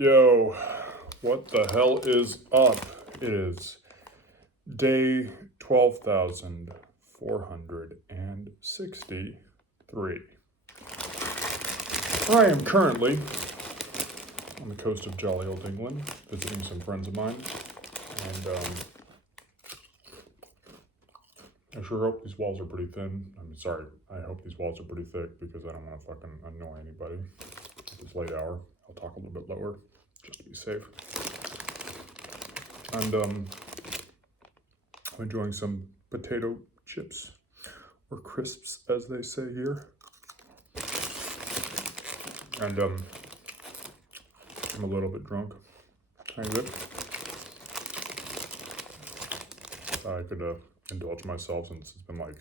Yo, what the hell is up? It is day 12,463. I am currently on the coast of jolly old England, visiting some friends of mine, and I sure hope these walls are pretty thin. I hope these walls are pretty thick because I don't want to fucking annoy anybody at this late hour. I'll talk a little bit lower, just to be safe. And I'm enjoying some potato chips, or crisps as they say here. And I'm a little bit drunk. Tiny bit. I could indulge myself since it's been like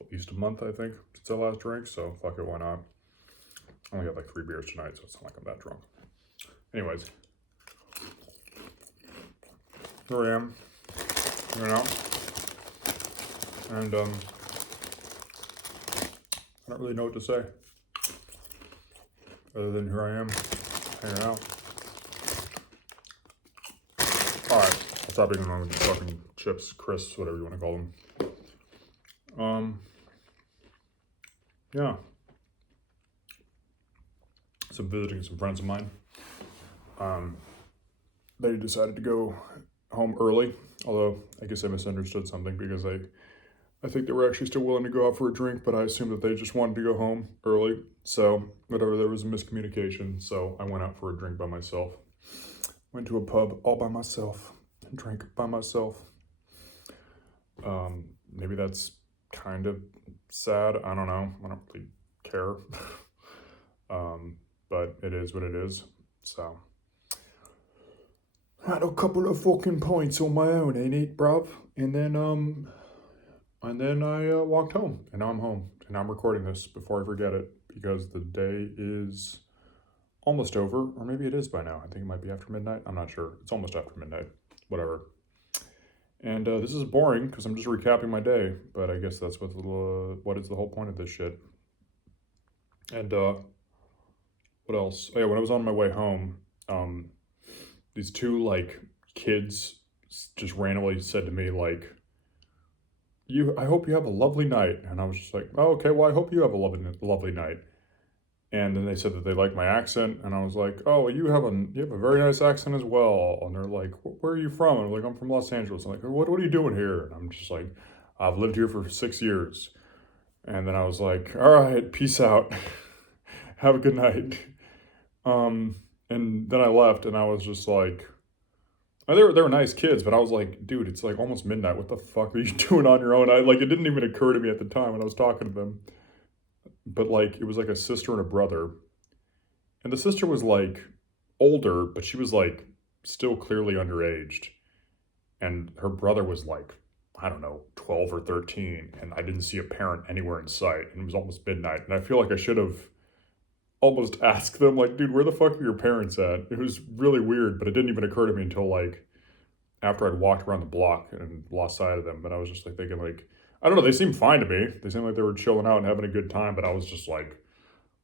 at least a month, I think, since I last drank, so fuck it, why not? I only had like 3 beers tonight, so it's not like I'm that drunk. Anyways, here I am, hanging out, and I don't really know what to say, other than here I am, hanging out. Alright, I'll stop eating along with these fucking chips, crisps, whatever you want to call them. Yeah. So visiting some friends of mine. They decided to go home early, although I guess I misunderstood something because I think they were actually still willing to go out for a drink, but I assumed that they just wanted to go home early. So whatever, there was a miscommunication. So I went out for a drink by myself. Went to a pub all by myself and drank by myself. Maybe that's kind of sad. I don't know. I don't really care. But it is what it is. So had a couple of fucking points on my own, ain't it, bruv? And then I walked home, and now I'm home, and now I'm recording this before I forget it because the day is almost over, or maybe it is by now. I think it might be after midnight. I'm not sure. It's almost after midnight. Whatever. And this is boring because I'm just recapping my day, but I guess that's what is the whole point of this shit. And what else? Oh yeah, when I was on my way home, these two like kids just randomly said to me like, I hope you have a lovely night. And I was just like, oh, okay, well, I hope you have a lovely night. And then they said that they liked my accent, and I was like, oh, you have a very nice accent as well. And they're like, where are you from? And I'm like, I'm from Los Angeles. I'm like, what are you doing here? And I'm just like, I've lived here for 6 years. And then I was like, all right, peace out. Have a good night. And then I left, and I was just like, they were nice kids, but I was like, dude, it's like almost midnight. What the fuck are you doing on your own? It didn't even occur to me at the time when I was talking to them. But like, it was like a sister and a brother. And the sister was like older, but she was like still clearly underaged. And her brother was like, I don't know, 12 or 13. And I didn't see a parent anywhere in sight. And it was almost midnight. And I feel like I should have almost asked them, like, dude, where the fuck are your parents at? It was really weird, but it didn't even occur to me until like after I'd walked around the block and lost sight of them. But I was just like thinking like, I don't know, they seemed fine to me. They seemed like they were chilling out and having a good time, but I was just like,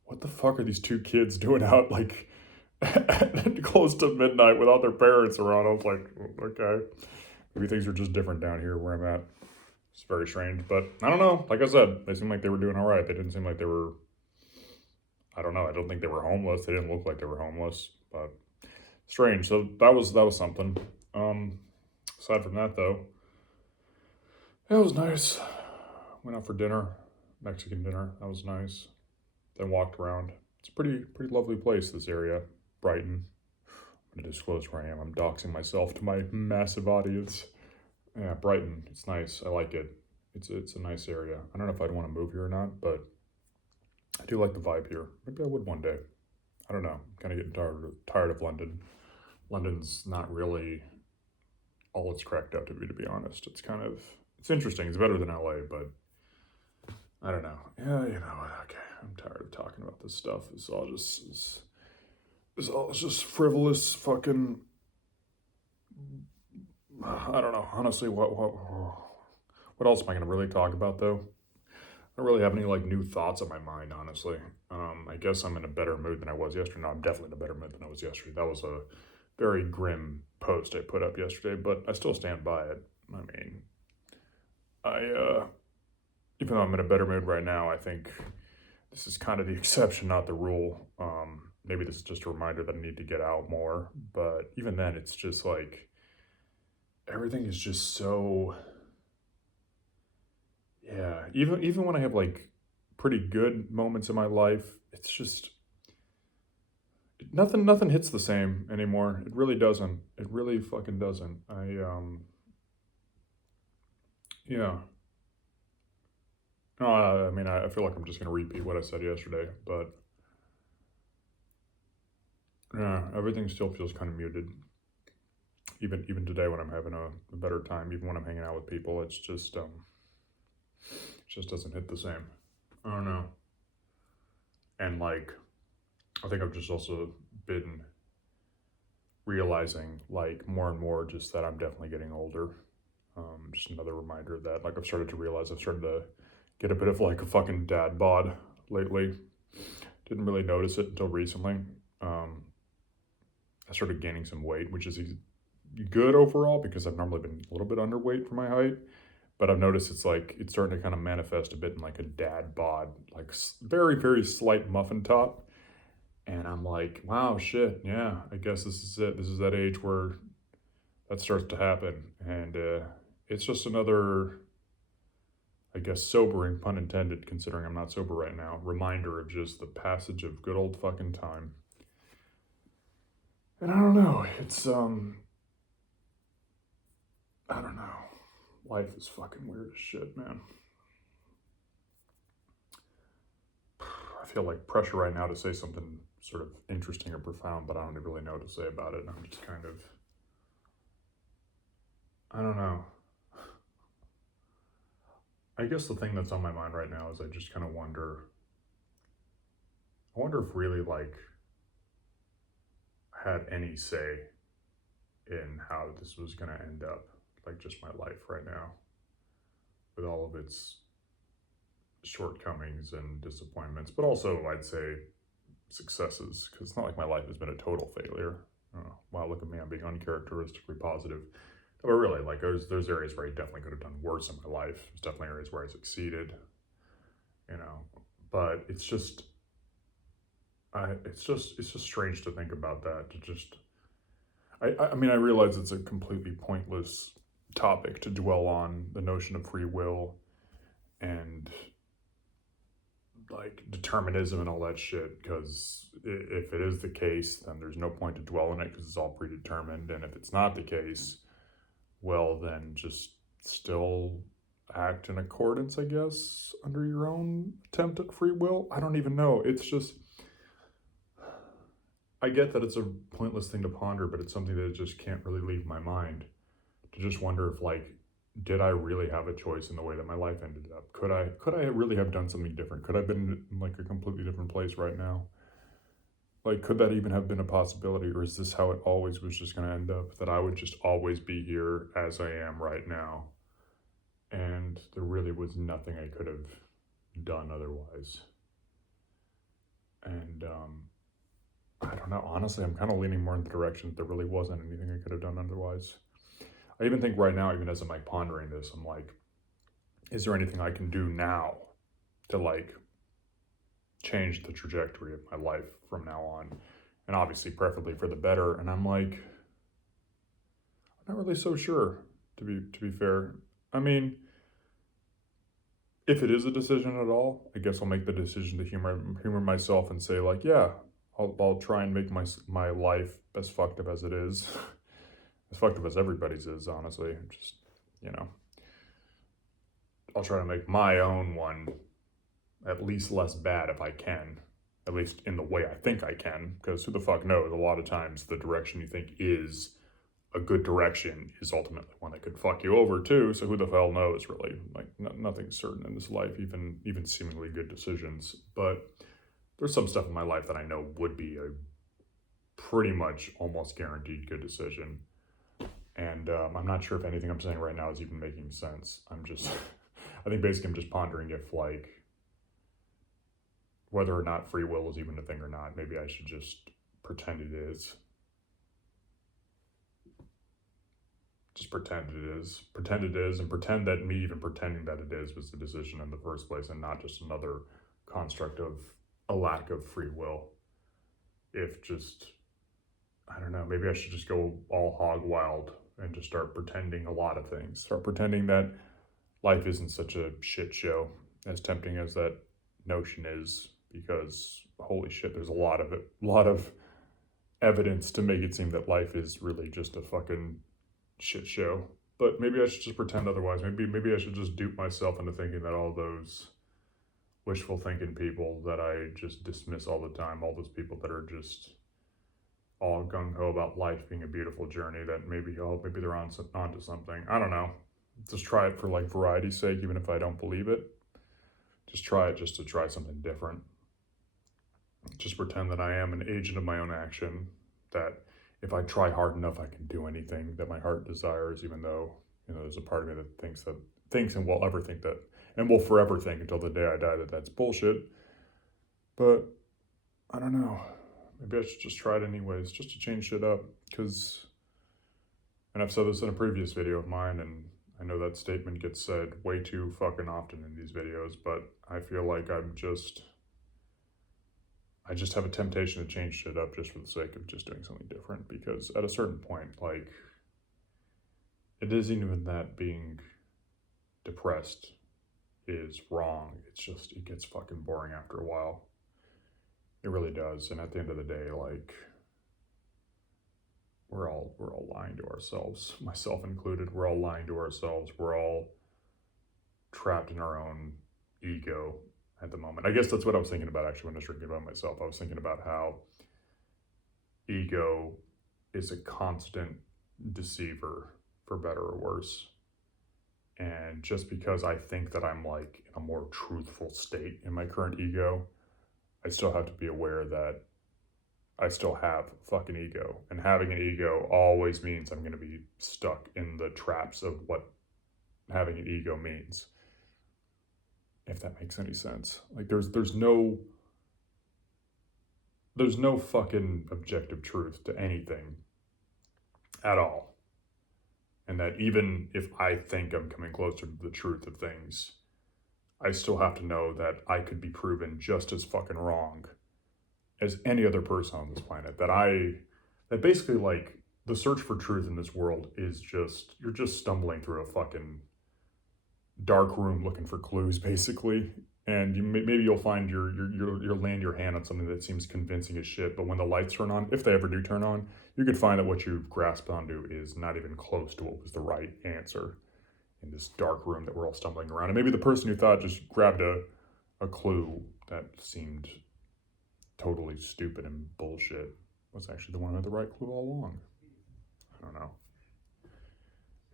what the fuck are these two kids doing out like close to midnight without their parents around? I was like, okay, maybe things are just different down here where I'm at. It's very strange, but I don't know. Like I said, they seemed like they were doing all right. They didn't seem like they were, I don't know. I don't think they were homeless. They didn't look like they were homeless, but strange. So that was something. Aside from that, though, it was nice. Went out for dinner, Mexican dinner. That was nice. Then walked around. It's a pretty lovely place, this area, Brighton. I'm going to disclose where I am. I'm doxing myself to my massive audience. Yeah, Brighton. It's nice. I like it. It's a nice area. I don't know if I'd want to move here or not, but I do like the vibe here. Maybe I would one day. I don't know. I'm kind of getting tired of London. London's not really all it's cracked up to be honest. It's interesting. It's better than LA, but I don't know. Yeah, you know what? Okay, I'm tired of talking about this stuff. It's all just frivolous fucking. I don't know. Honestly, what else am I gonna really talk about though? I don't really have any like new thoughts on my mind, honestly. I guess I'm in a better mood than I was yesterday. No, I'm definitely in a better mood than I was yesterday. That was a very grim post I put up yesterday, but I still stand by it. I mean, I even though I'm in a better mood right now, I think this is kind of the exception, not the rule. Maybe this is just a reminder that I need to get out more. But even then, it's just like everything is just so, yeah. Even when I have like pretty good moments in my life, it's just nothing hits the same anymore. It really doesn't. It really fucking doesn't. Yeah. No, I mean, I feel like I'm just gonna repeat what I said yesterday, but yeah, everything still feels kind of muted. Even today when I'm having a better time, even when I'm hanging out with people, it just doesn't hit the same. I don't know. And like, I think I've just also been realizing like more and more just that I'm definitely getting older. Just another reminder that like I've started to realize I've started to get a bit of like a fucking dad bod lately. Didn't really notice it until recently. Um, I started gaining some weight, which is good overall because I've normally been a little bit underweight for my height. But I've noticed it's like it's starting to kind of manifest a bit in like a dad bod, like very very slight muffin top. And I'm like, wow, shit, yeah, I guess this is it. This is that age where that starts to happen, and it's just another, I guess, sobering, pun intended, considering I'm not sober right now, reminder of just the passage of good old fucking time. And I don't know, I don't know. Life is fucking weird as shit, man. I feel like pressure right now to say something sort of interesting or profound, but I don't really know what to say about it. I'm just kind of, I don't know. I guess the thing that's on my mind right now is I just kind of I wonder if really like I had any say in how this was going to end up, like just my life right now, with all of its shortcomings and disappointments, but also I'd say successes, because it's not like my life has been a total failure. Oh, wow, look at me, I'm being uncharacteristically positive. But really, like there's areas where I definitely could have done worse in my life. There's definitely areas where I succeeded, you know. But it's just strange to think about that. To just, I mean, I realize it's a completely pointless topic to dwell on the notion of free will and like determinism and all that shit. Because if it is the case, then there's no point to dwell on it because it's all predetermined. And if it's not the case, well, then just still act in accordance, I guess, under your own attempt at free will. I don't even know. It's just, I get that it's a pointless thing to ponder, but it's something that just can't really leave my mind. To just wonder if, like, did I really have a choice in the way that my life ended up? Could I really have done something different? Could I have been in like a completely different place right now? Like, could that even have been a possibility, or is this how it always was just going to end up? That I would just always be here as I am right now, and there really was nothing I could have done otherwise. And I don't know. Honestly, I'm kind of leaning more in the direction that there really wasn't anything I could have done otherwise. I even think right now, even as I'm like pondering this, I'm like, is there anything I can do now to like change the trajectory of my life from now on? And obviously, preferably for the better. And I'm like, I'm not really so sure. To be fair, I mean, if it is a decision at all, I guess I'll make the decision to humor myself and say like, yeah, I'll try and make my life as fucked up as it is, as fucked up as everybody's is. Honestly, just you know, I'll try to make my own one at least less bad if I can, at least in the way I think I can. Because who the fuck knows? A lot of times, the direction you think is a good direction is ultimately one that could fuck you over too. So who the hell knows, really? Like nothing's certain in this life, even seemingly good decisions. But there's some stuff in my life that I know would be a pretty much almost guaranteed good decision. And I'm not sure if anything I'm saying right now is even making sense. I'm just, I think basically I'm just pondering if like whether or not free will is even a thing or not. Maybe I should just pretend it is. Just pretend it is. Pretend it is, and pretend that me even pretending that it is was the decision in the first place and not just another construct of a lack of free will. If just, I don't know, maybe I should just go all hog wild and just start pretending a lot of things. Start pretending that life isn't such a shit show, as tempting as that notion is, because holy shit, there's a lot of evidence to make it seem that life is really just a fucking shit show. But maybe I should just pretend otherwise. Maybe I should just dupe myself into thinking that all those wishful thinking people that I just dismiss all the time, all those people that are just all gung-ho about life being a beautiful journey, that maybe they're onto something. I don't know. Just try it for like variety's sake, even if I don't believe it. Just try it just to try something different. Just pretend that I am an agent of my own action, that if I try hard enough, I can do anything that my heart desires, even though, there's a part of me that thinks and will ever think that, and will forever think until the day I die that that's bullshit. But I don't know. Maybe I should just try it anyways, just to change shit up. And I've said this in a previous video of mine, and I know that statement gets said way too fucking often in these videos, but I feel like I just have a temptation to change shit up just for the sake of just doing something different, because at a certain point, like, it isn't even that being depressed is wrong. It's just, it gets fucking boring after a while. It really does. And at the end of the day, like, we're all lying to ourselves, myself included. We're all lying to ourselves. We're all trapped in our own ego at the moment. I guess that's what I was thinking about actually when I was thinking about myself. I was thinking about how ego is a constant deceiver, for better or worse. And just because I think that I'm like in a more truthful state in my current ego, I still have to be aware that I still have fucking ego. And having an ego always means I'm going to be stuck in the traps of what having an ego means. If that makes any sense. Like there's no fucking objective truth to anything at all. And that even if I think I'm coming closer to the truth of things, I still have to know that I could be proven just as fucking wrong as any other person on this planet. That basically, like, the search for truth in this world is just, you're just stumbling through a fucking dark room looking for clues, basically. And maybe you'll find you'll land your hand on something that seems convincing as shit, but when the lights turn on, if they ever do turn on, you could find that what you've grasped onto is not even close to what was the right answer in this dark room that we're all stumbling around. And maybe the person who thought just grabbed a clue that seemed totally stupid and bullshit was actually the one who had the right clue all along. I don't know.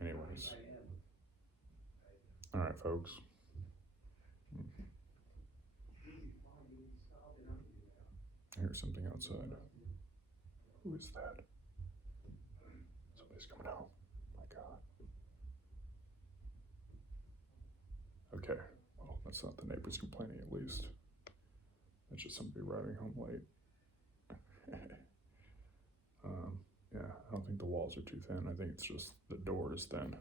Anyways. All right, folks. I hear something outside. Who is that? Somebody's coming out. My God. Okay. Well, that's not the neighbors complaining, at least. That's just somebody riding home late. Yeah, I don't think the walls are too thin. I think it's just the door is thin.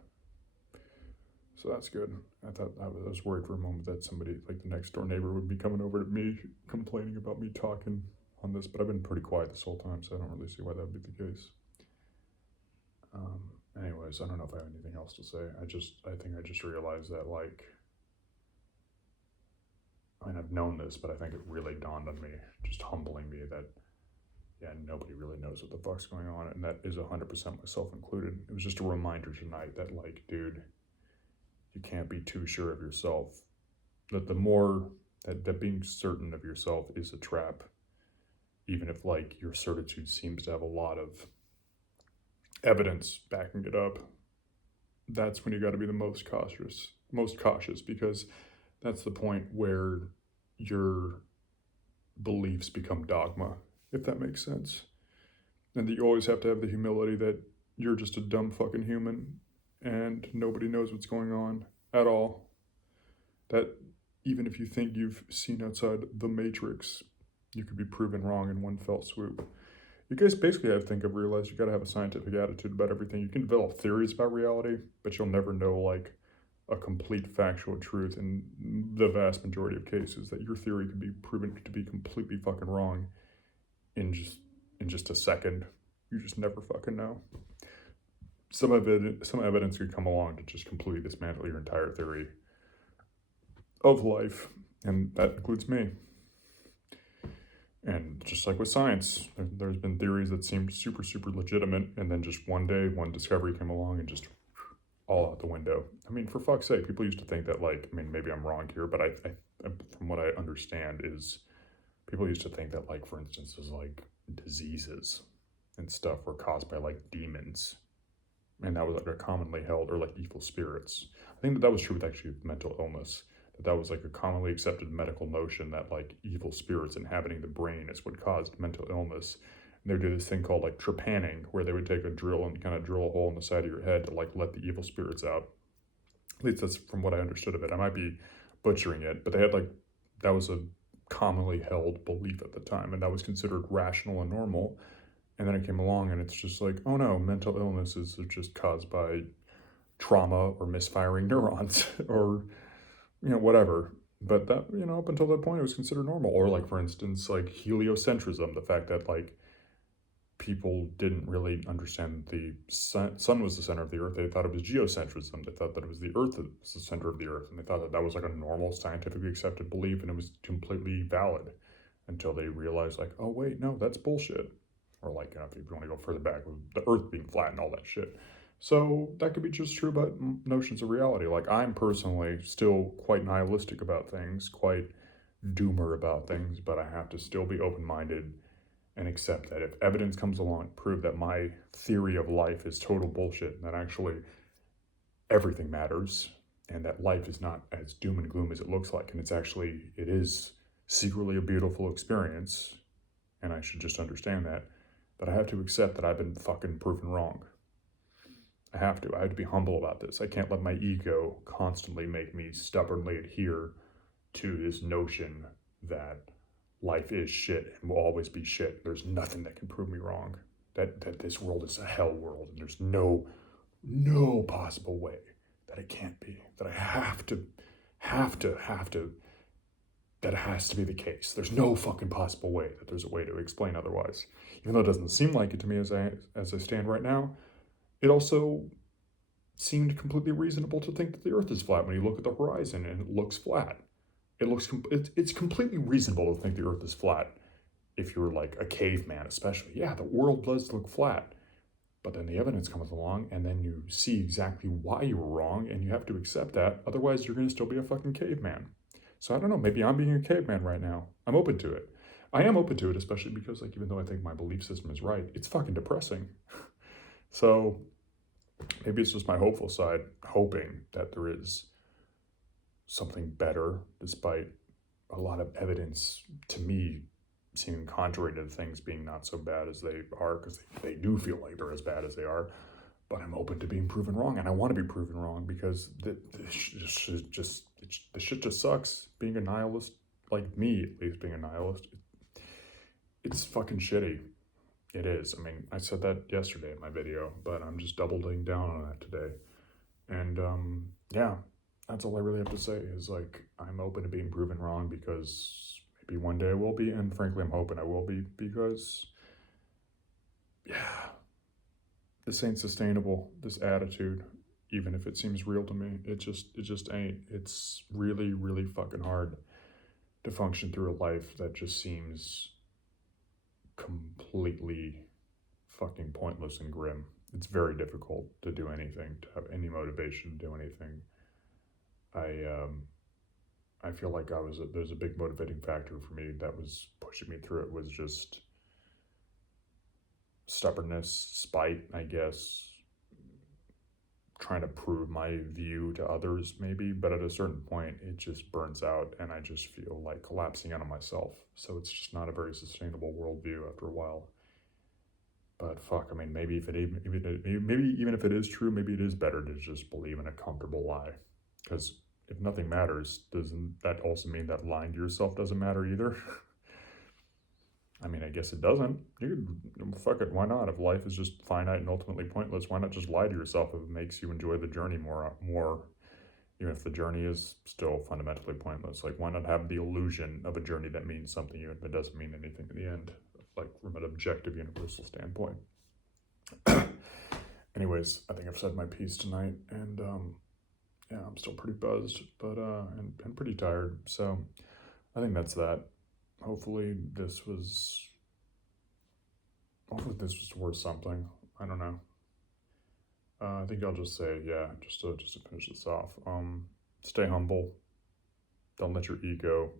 So that's good. I was worried for a moment that somebody, like the next door neighbor, would be coming over to me complaining about me talking on this, but I've been pretty quiet this whole time, so I don't really see why that would be the case. Anyways, I don't know if I have anything else to say. I think I just realized that, like, I mean, I've known this, but I think it really dawned on me, just humbling me, that, yeah, nobody really knows what the fuck's going on, and that is 100% myself included. It was just a reminder tonight that, like, dude, you can't be too sure of yourself. That the more that being certain of yourself is a trap, even if, like, your certitude seems to have a lot of evidence backing it up, that's when you got to be the most cautious, because that's the point where your beliefs become dogma, if that makes sense. And that you always have to have the humility that you're just a dumb fucking human and nobody knows what's going on at all. That even if you think you've seen outside the matrix, you could be proven wrong in one fell swoop. You guys basically, I think, have realized you gotta have a scientific attitude about everything. You can develop theories about reality, but you'll never know, like, a complete factual truth in the vast majority of cases. That your theory could be proven to be completely fucking wrong in just a second. You just never fucking know. Some evidence could come along to just completely dismantle your entire theory of life, and that includes me. And just like with science, there's been theories that seemed super, super legitimate, and then just one day, one discovery came along and just all out the window. I mean, for fuck's sake, people used to think that, like, I mean, maybe I'm wrong here, but I from what I understand is people used to think that, like, for instance, is like diseases and stuff were caused by like demons, and that was like a commonly held, or like evil spirits. I think that was true with actually mental illness. That was like a commonly accepted medical notion that like evil spirits inhabiting the brain is what caused mental illness. And they would do this thing called like trepanning, where they would take a drill and kind of drill a hole in the side of your head to like let the evil spirits out. At least that's from what I understood of it. I might be butchering it, but they had like, that was a commonly held belief at the time, and that was considered rational and normal. And then it came along and it's just like, oh no, mental illnesses are just caused by trauma or misfiring neurons or, you know, whatever. But that, you know, up until that point, it was considered normal. Or like, for instance, like heliocentrism, the fact that like people didn't really understand the sun was the center of the earth. They thought it was geocentrism. They thought that it was the earth that was the center of the earth. And they thought that that was like a normal scientifically accepted belief, and it was completely valid until they realized like, oh wait, no, that's bullshit. Or like, you know, if you want to go further back, with the earth being flat and all that shit. So that could be just true about notions of reality. Like, I'm personally still quite nihilistic about things, quite doomer about things, but I have to still be open-minded and accept that if evidence comes along to prove that my theory of life is total bullshit, and that actually everything matters, and that life is not as doom and gloom as it looks like, and it is secretly a beautiful experience, and I should just understand that I have to accept that I've been fucking proven wrong. I have to be humble about this. I can't let my ego constantly make me stubbornly adhere to this notion that life is shit and will always be shit. There's nothing that can prove me wrong. That this world is a hell world, and there's no possible way that it can't be. That I have to, that it has to be the case. There's no fucking possible way that there's a way to explain otherwise. Even though it doesn't seem like it to me as I stand right now, it also seemed completely reasonable to think that the earth is flat when you look at the horizon and it looks flat. It's completely reasonable to think the earth is flat if you're like a caveman, especially. Yeah, the world does look flat. But then the evidence comes along, and then you see exactly why you were wrong, and you have to accept that. Otherwise, you're going to still be a fucking caveman. So I don't know, maybe I'm being a caveman right now. I'm open to it. I am open to it, especially because, like, even though I think my belief system is right, it's fucking depressing. So maybe it's just my hopeful side, hoping that there is something better, despite a lot of evidence to me seeming contrary to things being not so bad as they are, because they do feel like they're as bad as they are. But I'm open to being proven wrong, and I want to be proven wrong, because this shit just sucks. Being a nihilist, like me at least, being a nihilist, it's fucking shitty. It is. I mean, I said that yesterday in my video, but I'm just doubling down on that today. And yeah, that's all I really have to say is, like, I'm open to being proven wrong, because maybe one day I will be, and frankly, I'm hoping I will be, because, yeah, this ain't sustainable, this attitude, even if it seems real to me. It just ain't. It's really, really fucking hard to function through a life that just seems completely fucking pointless and grim. It's very difficult to do anything, to have any motivation to do anything. I feel like there's a big motivating factor for me that was pushing me through it, was just stubbornness, spite, I guess, trying to prove my view to others maybe, but at a certain point it just burns out, and I just feel like collapsing out of myself. So it's just not a very sustainable worldview after a while. But fuck, I mean, maybe even if it is true, maybe it is better to just believe in a comfortable lie, because if nothing matters, doesn't that also mean that lying to yourself doesn't matter either? I mean, I guess it doesn't. You could, fuck it, why not? If life is just finite and ultimately pointless, why not just lie to yourself if it makes you enjoy the journey more, even if the journey is still fundamentally pointless? Like, why not have the illusion of a journey that means something even if it doesn't mean anything in the end, like from an objective, universal standpoint? Anyways, I think I've said my piece tonight, and yeah, I'm still pretty buzzed, but and pretty tired. So I think that's that. Hopefully this was worth something. I don't know. I think I'll just say, yeah, just to finish this off. Stay humble. Don't let your ego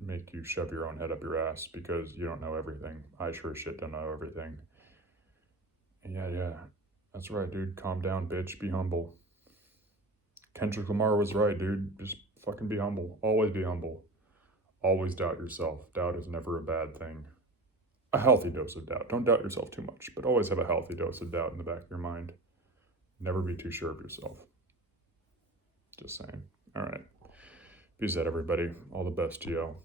make you shove your own head up your ass because you don't know everything. I sure as shit don't know everything. And yeah, that's right, dude. Calm down, bitch. Be humble. Kendrick Lamar was right, dude. Just fucking be humble. Always be humble. Always doubt yourself. Doubt is never a bad thing. A healthy dose of doubt. Don't doubt yourself too much, but always have a healthy dose of doubt in the back of your mind. Never be too sure of yourself. Just saying. All right. Peace out, everybody. All the best to you.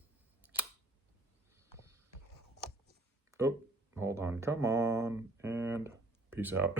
Oh, hold on. Come on. And peace out.